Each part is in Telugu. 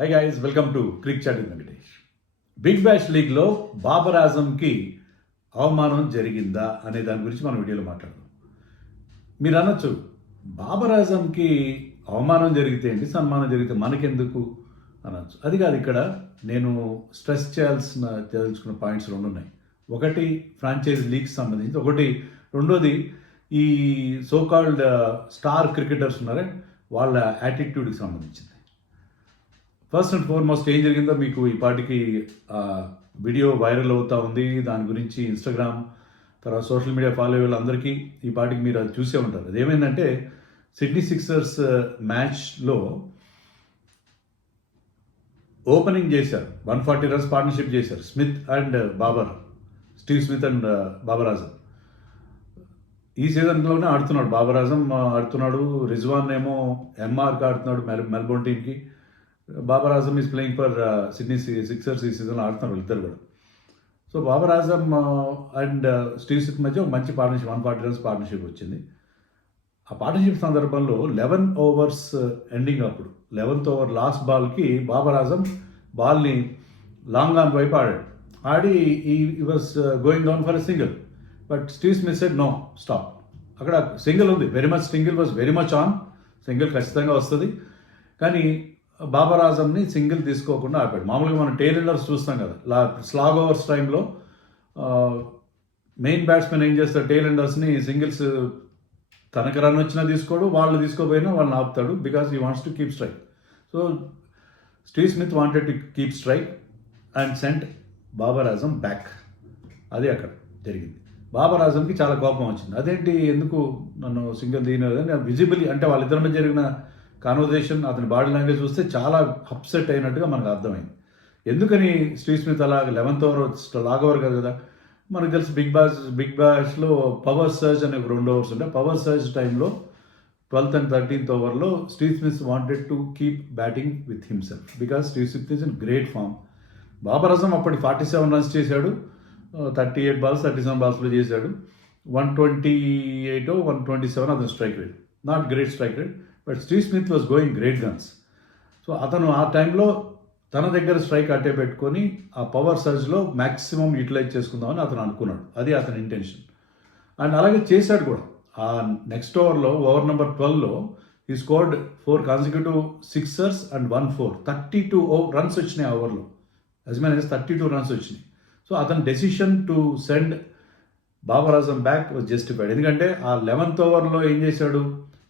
High guys, welcome to crick chat with Venkatesh. Big bash లీగ్లో బాబర్ ఆజంకి అవమానం జరిగిందా అనే దాని గురించి మనం వీడియోలో మాట్లాడదాం. మీరు అనొచ్చు, బాబర్ ఆజంకి అవమానం జరిగితే ఏంటి, సన్మానం జరిగితే మనకెందుకు అనొచ్చు. అది కాదు, ఇక్కడ నేను స్ట్రెస్ తెలుసుకున్న పాయింట్స్ రెండు ఉన్నాయి. ఒకటి ఫ్రాంచైజ్ లీగ్స్ సంబంధించి, రెండోది ఈ సోకాల్డ్ స్టార్ క్రికెటర్స్ ఉన్నారే వాళ్ళ యాటిట్యూడ్కి సంబంధించింది. ఫస్ట్ అండ్ ఫార్మోస్ట్ ఏం జరిగిందో మీకు ఈ పాటికి వీడియో వైరల్ అవుతూ ఉంది. దాని గురించి ఇన్స్టాగ్రామ్ తర్వాత సోషల్ మీడియా ఫాలో వాళ్ళందరికీ ఈ పాటికి మీరు అది చూసే ఉంటారు. అదేమైందంటే సిడ్నీ సిక్సర్స్ మ్యాచ్లో ఓపెనింగ్ చేశారు, 140 రన్స్ పార్ట్నర్షిప్ చేశారు Steve Smith and Babar Azam. ఈ సీజన్లోనే ఆడుతున్నాడు బాబర్ ఆజం, ఆడుతున్నాడు. రిజ్వాన్ ఏమో ఎంఆర్కి ఆడుతున్నాడు, మెల్బోర్న్ టీంకి. Babar Azam is playing for Sydney Sixers. ఈ సీజన్లో ఆడుతున్నారు ఇద్దరు కూడా. So Babar Azam and Steve Smith మధ్య ఒక మంచి పార్ట్నర్షిప్, 140 రన్స్ పార్ట్నర్షిప్ వచ్చింది. ఆ పార్ట్నర్షిప్ సందర్భంలో 11 ఓవర్స్ ఎండింగ్ అప్పుడు 11th ఓవర్ లాస్ట్ బాల్కి బాబర్ ఆజం బాల్ని లాంగ్ ఆన్ వైపు ఆడి he was going down for a single. But Steve Smith said no, stop. అక్కడ సింగిల్ ఉంది, single was very much on. Single ఖచ్చితంగా వస్తుంది, కానీ బాబర్ ఆజంని సింగిల్ తీసుకోకుండా ఆపాడు. మామూలుగా మనం టెయిల్ ఎండర్స్ చూస్తాం కదా, స్లాగ్ ఓవర్స్ టైంలో మెయిన్ బ్యాట్స్మెన్ ఏం చేస్తారు, టెయిల్ ఎండర్స్ని సింగిల్స్ తనకు రన్ వచ్చినా తీసుకోడు, వాళ్ళు తీసుకోపోయినా వాళ్ళని ఆపుతాడు, because he wants to keep strike. So Steve Smith wanted to keep strike and sent Babar Azam back. అది అక్కడ జరిగింది. బాబర్ ఆజంకి చాలా కోపం వచ్చింది. అదేంటి, ఎందుకు నన్ను సింగిల్ తీయలేదని విజిబుల్ అంటే వాళ్ళిద్దరి మధ్య జరిగిన కాన్వర్జేషన్, అతని బాడీ లాంగ్వేజ్ చూస్తే చాలా అప్సెట్ అయినట్టుగా మనకు అర్థమైంది. ఎందుకని స్టీవ్ స్మిత్ అలా 11th ఓవర్ లాగ్ ఓవర్ కదా, మనకు తెలుసు బిగ్ బ్యాష్లో పవర్ సర్జ్ అనే 2 ఓవర్స్ ఉంటాయి. పవర్ సర్జ్ టైంలో 12th and 13th ఓవర్లో Steve Smith wanted to keep batting with himself because Steve Smith is in great form. Babar Azam అప్పటి 47 రన్స్ చేశాడు, 38 balls 37 balls చేశాడు. 128 127 అతను strike rate, not great strike rate, but Steve Smith was going great guns. So అతను ఆ టైంలో తన దగ్గర స్ట్రైక్ అట్టే పెట్టుకొని ఆ పవర్ సర్జ్లో మ్యాక్సిమం యూటిలైజ్ చేసుకుందామని అతను అనుకున్నాడు. అది అతని ఇంటెన్షన్, అండ్ అలాగే చేశాడు కూడా. ఆ నెక్స్ట్ ఓవర్లో, ఓవర్ నెంబర్ 12లో ఈ scored 4 consecutive sixers and 1 4, 32 runs వచ్చినాయి ఆ ఓవర్లో. యాజ్ మెన్ యాజ్ 32 రన్స్ వచ్చినాయి. సో అతని decision to send Babar Azam back was justified. ఎందుకంటే ఆ 11th ఓవర్లో ఏం చేశాడు,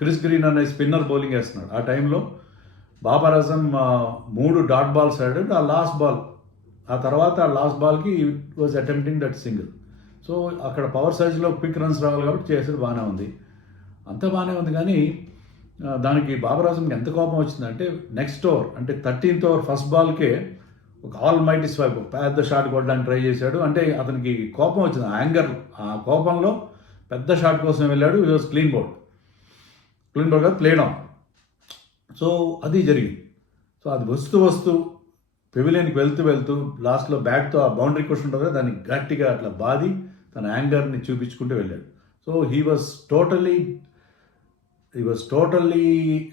క్రిస్ గ్రీన్ అనే స్పిన్నర్ బౌలింగ్ వేస్తున్నాడు. ఆ టైంలో బాబర్ ఆజం 3 డాట్ బాల్స్ ఆడాడు. ఆ లాస్ట్ బాల్కి was attempting that single. So అక్కడ పవర్ సైజ్లో క్విక్ రన్స్ రావాలి కాబట్టి చేసేది బాగానే ఉంది, అంత బాగానే ఉంది. కానీ దానికి బాబర్ ఆజంకి ఎంత కోపం వచ్చిందంటే నెక్స్ట్ ఓవర్ అంటే 13th ఓవర్ ఫస్ట్ బాల్కే ఒక ఆల్ మైటీ స్వైప్, పెద్ద షాట్ కొట్టడానికి ట్రై చేశాడు. అంటే అతనికి కోపం వచ్చింది, ఆ కోపంలో పెద్ద షాట్ కోసం వెళ్ళాడు. ఇది వాజ్ క్లీన్ బౌల్డ్ కాదు, ప్లేడ్ ఆన్. సో అది జరిగింది. సో అది వస్తూ పెవిలియన్కి వెళ్తూ లాస్ట్లో బ్యాట్తో ఆ బౌండరీ క్వశ్చన్ ఉంటుంది కదా, దాన్ని గట్టిగా అట్లా బాది తన యాంగర్ని చూపించుకుంటూ వెళ్ళాడు. So he was totally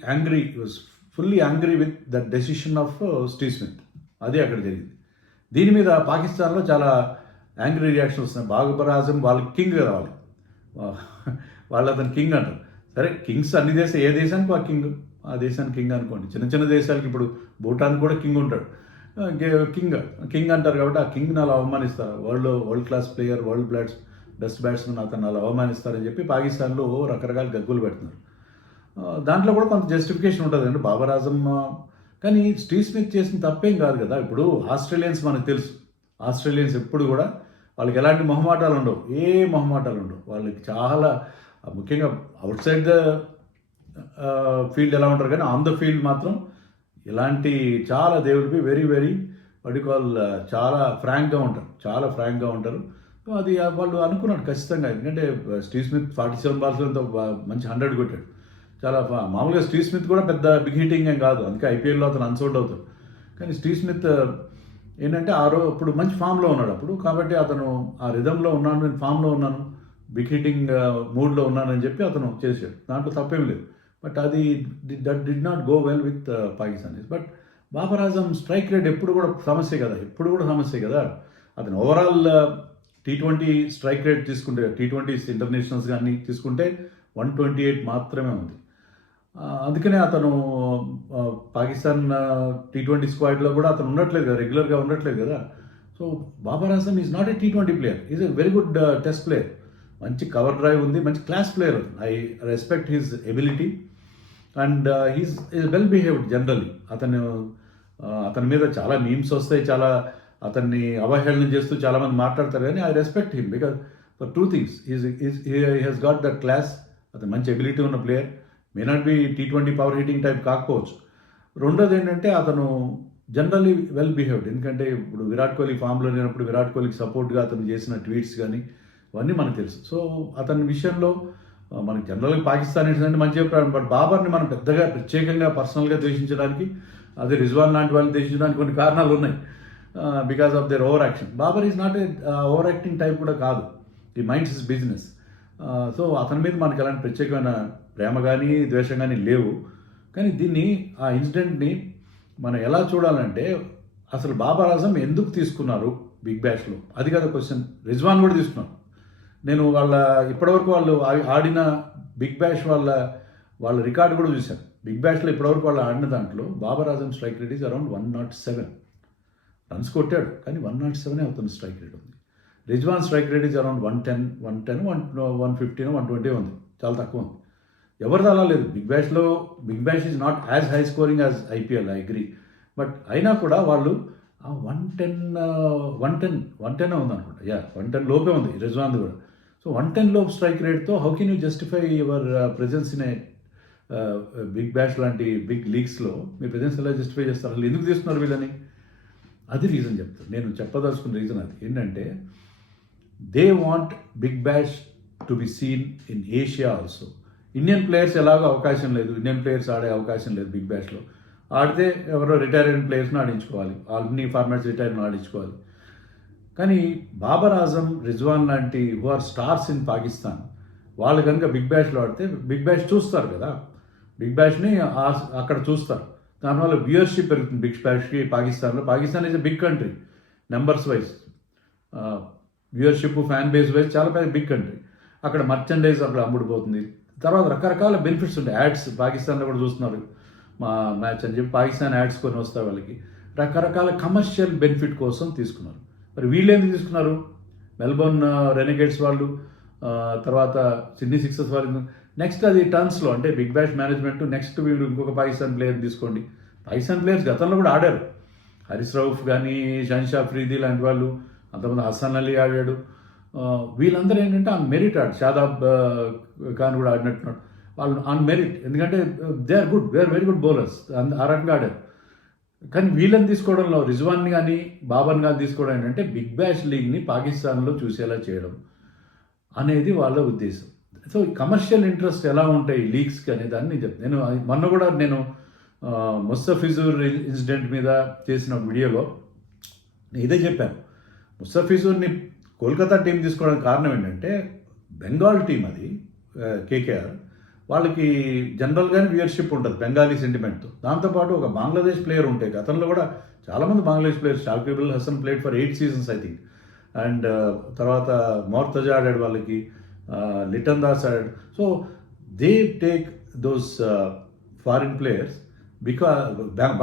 angry, fully angry with the decision of Steve Smith. అది అక్కడ జరిగింది. దీని మీద పాకిస్తాన్లో చాలా యాంగ్రీ రియాక్షన్ వస్తున్నాయి. బాబర్ ఆజం వాళ్ళకి కింగ్ రావాలి, వాళ్ళు అతను కింగ్ అంటారు. సరే, కింగ్స్ అన్ని ఏ దేశానికి ఆ దేశానికి కింగ్ అనుకోండి. చిన్న దేశాలకి ఇప్పుడు భూటాన్ కూడా కింగ్ ఉంటాడు, కింగ్ అంటారు. కాబట్టి ఆ కింగ్ని అలా అవమానిస్తారు. World class player, best batsmen, అతను అలా అవమానిస్తారని చెప్పి పాకిస్తాన్లో రకరకాల గగ్గులు పెడుతున్నారు. దాంట్లో కూడా కొంత జస్టిఫికేషన్ ఉంటుంది అండి బాబర్ ఆజం. కానీ స్టీవ్ స్మిత్ చేసిన తప్పేం కాదు కదా. ఇప్పుడు ఆస్ట్రేలియన్స్ మనకు తెలుసు, ఆస్ట్రేలియన్స్ ఎప్పుడు కూడా వాళ్ళకి ఎలాంటి మొహమాటాలు ఉండవు, వాళ్ళకి చాలా ముఖ్యంగా అవుట్ సైడ్ ద ఫీల్డ్ ఎలా ఉంటారు, కానీ ఆన్ ద ఫీల్డ్ మాత్రం ఇలాంటి చాలా they will be very very చాలా ఫ్రాంక్గా ఉంటారు. అది వాళ్ళు అనుకున్నాడు ఖచ్చితంగా. ఎందుకంటే స్టీవ్ స్మిత్ 47 balls మంచి 100 కొట్టాడు. చాలా మామూలుగా స్టీవ్ స్మిత్ కూడా పెద్ద బిగ్ హిట్టింగ్ ఏం కాదు, అందుకే ఐపీఎల్లో అతను అన్సౌల్డ్ అవుతాడు. కానీ స్టీవ్ స్మిత్ ఏంటంటే ఇప్పుడు మంచి ఫామ్లో ఉన్నాడు అప్పుడు, కాబట్టి అతను ఆ రిథంలో ఉన్నాను, నేను ఫామ్లో ఉన్నాను, బిగ్ హిట్టింగ్ మూడ్లో ఉన్నానని చెప్పి అతను చేశాడు. దాంట్లో తప్పేం లేదు. బట్ అది that did not go well with Pakistanis. But Babar Azam strike rate ఎప్పుడు కూడా సమస్య కదా. అతను ఓవరాల్ T20 స్ట్రైక్ రేట్ తీసుకుంటే, T20 ఇంటర్నేషనల్స్ కానీ తీసుకుంటే 128 మాత్రమే ఉంది. అందుకనే అతను పాకిస్తాన్ T20 స్క్వాడ్లో కూడా అతను ఉండట్లేదు కదా, రెగ్యులర్గా ఉండట్లేదు కదా. So Babar Azam is not a T20 player, is a very good test player. మంచి కవర్ డ్రైవ్ ఉంది, మంచి class player. I respect his ability and he's well behaved generally. అతని మీద చాలా మీమ్స్ వస్తాయి, చాలా అతన్ని అవహేళన చేస్తూ చాలామంది మాట్లాడతారు, కానీ I respect him because for 2 things. He he's got that class. అతను మంచి ఎబిలిటీ ఉన్న player. May not be T20 power hitting type కాకపోవచ్చు. రెండోది ఏంటంటే అతను జనరల్లీ వెల్ బిహేవ్డ్. ఎందుకంటే ఇప్పుడు విరాట్ కోహ్లీ ఫామ్లో లేనప్పుడు విరాట్ కోహ్లీకి సపోర్ట్గా అతను చేసిన ట్వీట్స్ కానీ ఇవన్నీ మనకు తెలుసు. సో అతని విషయంలో మనకి జనరల్గా పాకిస్తానీస్ అంటే మంచి అభిప్రాయం. బట్ బాబర్ని మనం పెద్దగా ప్రత్యేకంగా పర్సనల్గా ద్వేషించడానికి, అదే రిజ్వాన్ లాంటి వాళ్ళని ద్వేషించడానికి కొన్ని కారణాలు ఉన్నాయి. Because of their over action. Babar is not a over acting type కూడా కాదు. ఈ మైండ్స్ ఇస్ బిజినెస్. సో అతని మీద మనకి ఎలాంటి ప్రత్యేకమైన ప్రేమ కానీ ద్వేషం కానీ లేవు. కానీ ఆ ఇన్సిడెంట్ని మనం ఎలా చూడాలంటే, అసలు బాబర్ ఆజం ఎందుకు తీసుకున్నారు బిగ్ బ్యాష్లో, అది కదా క్వశ్చన్. రిజ్వాన్ కూడా తీసుకున్నారు. నేను ఇప్పటివరకు వాళ్ళు ఆడిన బిగ్ బ్యాష్ వాళ్ళ రికార్డు కూడా చూశాను. బిగ్ బ్యాష్లో ఇప్పటివరకు వాళ్ళు ఆడిన దాంట్లో Babar Azam strike rate is around 107 runs కొట్టాడు, కానీ 107 అవుతుంది స్ట్రైక్ రేట్ ఉంది. Rizwan strike rate is around 110, 115, 120 ఉంది, చాలా తక్కువ ఉంది. ఎవరిది అలా లేదు. Big bash is not as high scoring as IPL, I agree. But అయినా కూడా వాళ్ళు 110 ఉంది అనుకుంటా. 110 లోపే ఉంది రిజ్వాన్ కూడా. సో 110 లోపు స్ట్రైక్ రేట్తో how can you justify your presence in a big bash లాంటి బిగ్ లీగ్స్లో మీ ప్రెజెన్స్ ఎలా జస్టిఫై చేస్తారు? అసలు ఎందుకు తీస్తున్నారు వీళ్ళని? అది రీజన్ చెప్తాను. నేను చెప్పదలుచుకున్న రీజన్ అది ఏంటంటే, they want big bash to be seen in Asia also. Indian players ఎలాగో అవకాశం లేదు, ఇండియన్ ప్లేయర్స్ ఆడే అవకాశం లేదు బిగ్ బ్యాష్లో. ఆడితే ఎవరో రిటైర్ అయిన ప్లేయర్స్ని ఆడించుకోవాలి, అన్ని ఫార్మాట్స్ రిటైర్ని ఆడించుకోవాలి. కానీ బాబర్ ఆజం, రిజ్వాన్ లాంటి who are stars in Pakistan, వాళ్ళు కనుక బిగ్ బ్యాష్లో ఆడితే బిగ్ బ్యాష్ చూస్తారు కదా, బిగ్ బ్యాష్ని అక్కడ చూస్తారు. దానివల్ల వ్యూయర్షిప్ పెరుగుతుంది బిగ్ బ్యాష్కి పాకిస్తాన్లో. Pakistan is a big country, numbers wise, viewership, fan base wise చాలా పెద్ద బిగ్ కంట్రీ. అక్కడ మర్చండైజ్ అక్కడ అమ్ముడుపోతుంది. తర్వాత రకరకాల బెనిఫిట్స్ ఉంటాయి. యాడ్స్ పాకిస్తాన్లో కూడా చూస్తున్నారు, మా మ్యాచ్ అని చెప్పి పాకిస్తాన్ యాడ్స్ కొని వస్తాయి వాళ్ళకి. రకరకాల కమర్షియల్ బెనిఫిట్ కోసం తీసుకున్నారు. మరి వీళ్ళు ఎందుకు తీసుకున్నారు? మెల్బోర్న్ రెనగేట్స్ వాళ్ళు, తర్వాత సిడ్నీ సిక్సర్స్ వాళ్ళు. నెక్స్ట్ అది టర్న్స్లో అంటే బిగ్ బ్యాష్ మేనేజ్మెంట్ నెక్స్ట్ వీళ్ళు ఇంకొక పాకిస్తాన్ ప్లేయర్ తీసుకోండి. పాకిస్తాన్ ప్లేయర్స్ గతంలో కూడా ఆడారు. హరీష్ రౌఫ్ కానీ, షాన్షా అఫ్రీది లాంటి వాళ్ళు, అంతమంది హసన్ అలీ ఆడాడు. వీళ్ళందరూ ఏంటంటే ఆన్ మెరిట్ షాదాబ్ ఖాన్ కూడా ఆడినట్టున్నాడు. వాళ్ళు ఆన్ మెరిట్, ఎందుకంటే they are very good bowlers, ఆ రకంగా ఆడారు. కానీ వీళ్ళని తీసుకోవడంలో, రిజ్వాన్ని కానీ బాబర్ని కానీ తీసుకోవడం ఏంటంటే బిగ్ బ్యాష్ లీగ్ని పాకిస్తాన్లో చూసేలా చేయడం అనేది వాళ్ళ ఉద్దేశం. సో కమర్షియల్ ఇంట్రెస్ట్ ఎలా ఉంటాయి లీగ్స్కి అనే దాన్ని నేను చెప్తాను. మొన్న కూడా నేను ముస్తఫిజుర్ ఇన్సిడెంట్ మీద చేసిన వీడియోలో ఇదే చెప్పాను. ముస్తఫిజుర్ని కోల్కతా టీం తీసుకోవడానికి కారణం ఏంటంటే, బెంగాల్ టీం అది, KKR, వాళ్ళకి జనరల్గానే వ్యూయర్షిప్ ఉంటుంది బెంగాలీ సెంటిమెంట్తో. దాంతోపాటు ఒక బంగ్లాదేశ్ ప్లేయర్ ఉంటే, గతంలో కూడా చాలామంది Bangladesh players, Shakib Al Hasan played for 8 seasons I think. And తర్వాత మోర్తజా ఆడాడు వాళ్ళకి, లిటన్ దాస్ ఆడాడు. So they take those foreign players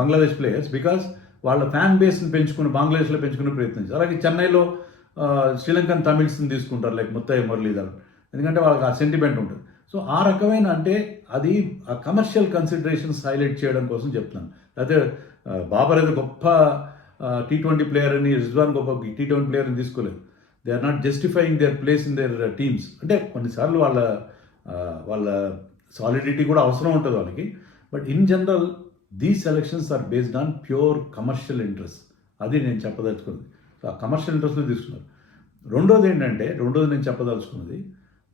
Bangladesh players because వాళ్ళ ఫ్యాన్ బేస్ని బంగ్లాదేశ్లో పెంచుకునే ప్రయత్నించారు. అలాగే చెన్నైలో శ్రీలంకన్ తమిళ్స్ని తీసుకుంటారు, లైక్ ముత్తయ్య మురళీధర్, ఎందుకంటే వాళ్ళకి ఆ సెంటిమెంట్ ఉంటుంది. సో ఆ రకమైన, అంటే అది ఆ కమర్షియల్ కన్సిడరేషన్స్ హైలైట్ చేయడం కోసం చెప్తున్నాను. అయితే బాబర్ ఏదో గొప్ప T20 ప్లేయర్ అని, రిజ్వాన్ గొప్ప T20 ప్లేయర్ అని తీసుకోలేదు. They are not justifying their place in their teams. అంటే కొన్నిసార్లు వాళ్ళ సాలిడిటీ కూడా అవసరం ఉంటుంది వాళ్ళకి. But in general these selections are based on pure commercial interest. అది నేను చెప్పదలుచుకున్నది. సో ఆ కమర్షియల్ ఇంట్రెస్ట్లో తీసుకున్నారు. రెండోది నేను చెప్పదలుచుకున్నది,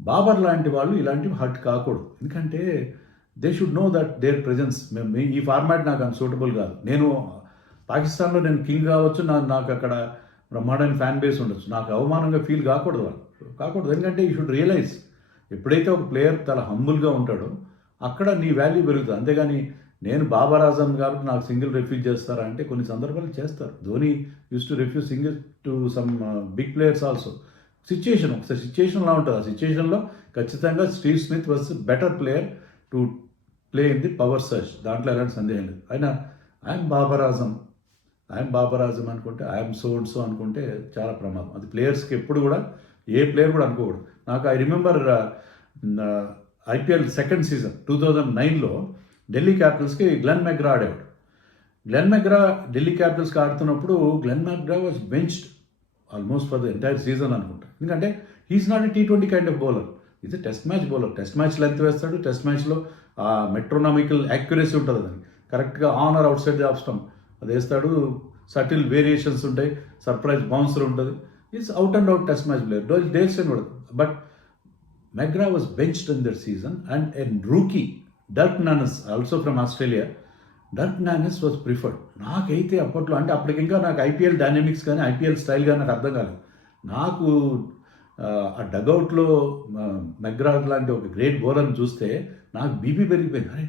బాబర్ లాంటి వాళ్ళు ఇలాంటివి హర్ట్ కాకూడదు. ఎందుకంటే they should know that their presence, ఈ ఫార్మాట్ నాకు అంత సూటబుల్ కాదు. నేను పాకిస్తాన్లో నేను కింగ్ కావచ్చు, నాకు అక్కడ బ్రహ్మాండమైన ఫ్యాన్ బేస్ ఉండొచ్చు, నాకు అవమానంగా ఫీల్ కాకూడదు. ఎందుకంటే యూ షుడ్ రియలైజ్, ఎప్పుడైతే ఒక ప్లేయర్ చాలా హంబుల్గా ఉంటాడో అక్కడ నీ వాల్యూ పెరుగుతుంది. అంతేగాని నేను బాబర్ ఆజం కాబట్టి నాకు సింగిల్ రిఫ్యూజ్ చేస్తారా అంటే కొన్ని సందర్భాలు చేస్తారు. Dhoni used to refuse single to some big players also. Situation ఒకసారి సిచ్యుయేషన్లా ఉంటుంది. ఆ సిచ్యుయేషన్లో ఖచ్చితంగా Steve Smith was better player to play in the power surge, దాంట్లో ఎలాంటి సందేహం లేదు. అయినా ఐఎమ్ బాబర్ ఆజం అనుకుంటే ఐఎమ్ సో అండ్ సో అనుకుంటే చాలా ప్రమాదం. అది ప్లేయర్స్కి ఎప్పుడు కూడా ఏ ప్లేయర్ కూడా అనుకోకూడదు. నాకు I remember IPL second season 2009లో ఢిల్లీ క్యాపిటల్స్కి గ్లెన్ మెగ్రా ఆడేవాడు. గ్లెన్ మెగ్రా ఢిల్లీ క్యాపిటల్స్కి ఆడుతున్నప్పుడు Glenn McGrath was benched almost for the entire season అనుకుంటా. ఎందుకంటే he's not a T20 kind of bowler, is a test match bowler. Test match length వేస్తాడు, టెస్ట్ మ్యాచ్లో ఆ మెట్రోనామికల్ యాక్యురసీ ఉంటుంది దానికి, కరెక్ట్గా on or outside the off stump అది వేస్తాడు. సటిల్ వేరియేషన్స్ ఉంటాయి, సర్ప్రైజ్ బౌన్సర్ ఉంటుంది. Is out and out test match player. Dale Steyn కూడా. But McGrath was benched in that season and a rookie Dirk Nannes also from Australia. Dirk Nannes was preferred. నాకైతే అప్పట్లో, అంటే అప్పటికి ఇంకా నాకు ఐపీఎల్ డైనమిక్స్ కానీ ఐపీఎల్ స్టైల్ కానీ నాకు అర్థం కాలేదు. నాకు ఆ డగౌట్లో మెగ్రా లాంటి ఒక గ్రేట్ బౌలర్ని చూస్తే నాకు బీపీ పెరిగిపోయింది. అరే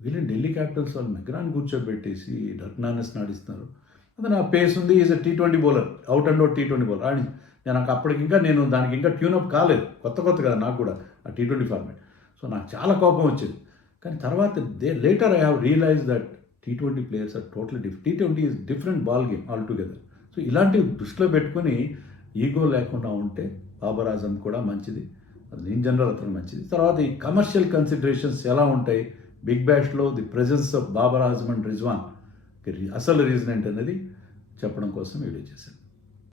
వీళ్ళని ఢిల్లీ క్యాపిటల్స్ వాళ్ళు మెగ్రాని కూర్చోబెట్టేసి డర్క్ నానస్ ఆడిస్తున్నారు. అదే నా పేస్ ఉంది, is a T20 bowler, out and out T20 bowler. అని నాకు అప్పటికి ఇంకా నేను దానికి ఇంకా ట్యూనప్ కాలేదు, కొత్త కదా నాకు కూడా ఆ T20 ఫార్మాట్. సో నాకు చాలా కోపం వచ్చింది. కానీ తర్వాత later I have realise that T20 players are totally T20 is different ball game all together. So ఇలాంటివి దృష్టిలో పెట్టుకుని ఈగో లేకుండా ఉంటే బాబర్ ఆజం కూడా మంచిది, అది ఇన్ జనరల్ అతను మంచిది. తర్వాత ఈ కమర్షియల్ కన్సిడరేషన్స్ ఎలా ఉంటాయి బిగ్ బ్యాష్లో, the presence of Babar Azam and Rizwan అసలు రీజన్ ఏంటనేది చెప్పడం కోసం వీడియో చేశాను.